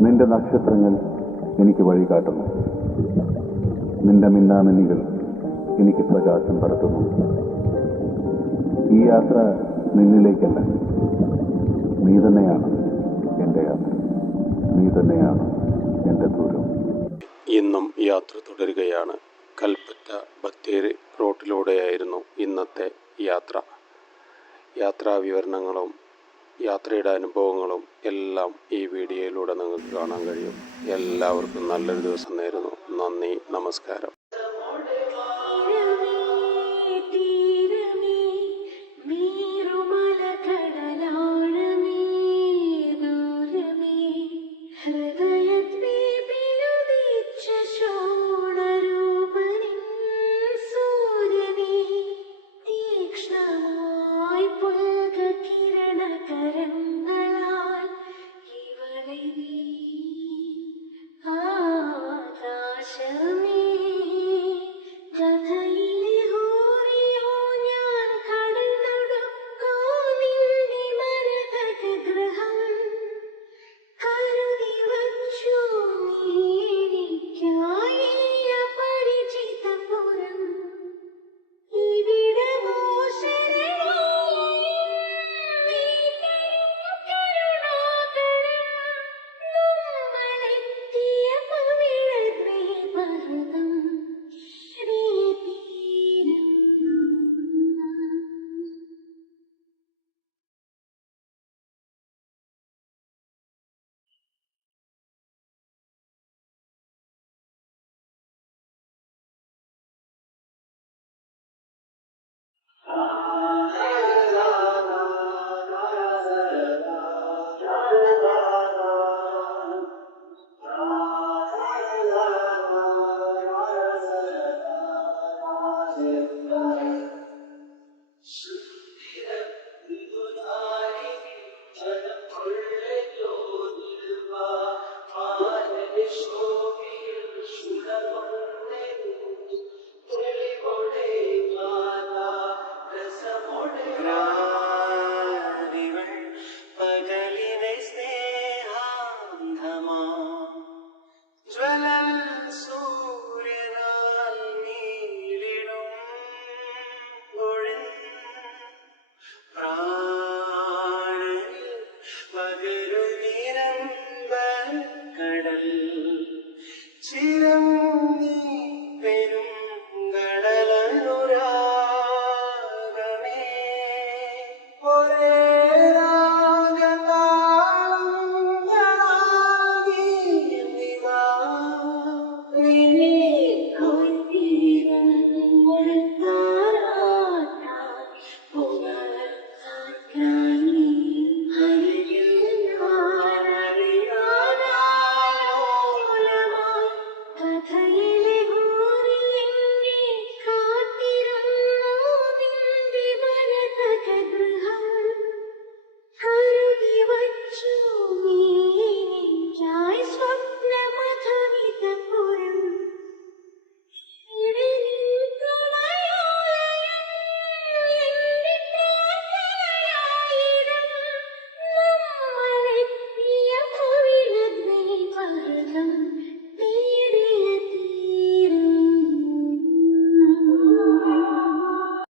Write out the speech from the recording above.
നിന്റെ നക്ഷത്രങ്ങൾ എനിക്ക് വഴി കാട്ടുന്നു നിന്റെ മിന്നാമിന്നികൾ എനിക്ക് പ്രകാശം പരത്തുന്നു ഈ യാത്ര നിന്നിലേക്കല്ല. നീ തന്നെയാണ് എന്റെ യാത്ര. നീ തന്നെയാണ് എന്റെ ദൂരം. ഇന്നും യാത്ര തുടരുകയാണ്. കൽപ്പറ്റ ബത്തേരി റോട്ടിലൂടെയായിരുന്നു ഇന്നത്തെ യാത്ര. യാത്രാ വിവരണങ്ങളും യാത്രയുടെ അനുഭവങ്ങളും എല്ലാം ഈ വീഡിയോയിലൂടെ നിങ്ങൾക്ക് കാണാൻ കഴിയും. എല്ലാവർക്കും നല്ലൊരു ദിവസം നേരുന്നു. നന്ദി നമസ്കാരം. സൂര്യനാൽ പകരുനിരമ്പ കടൽ. ചിരം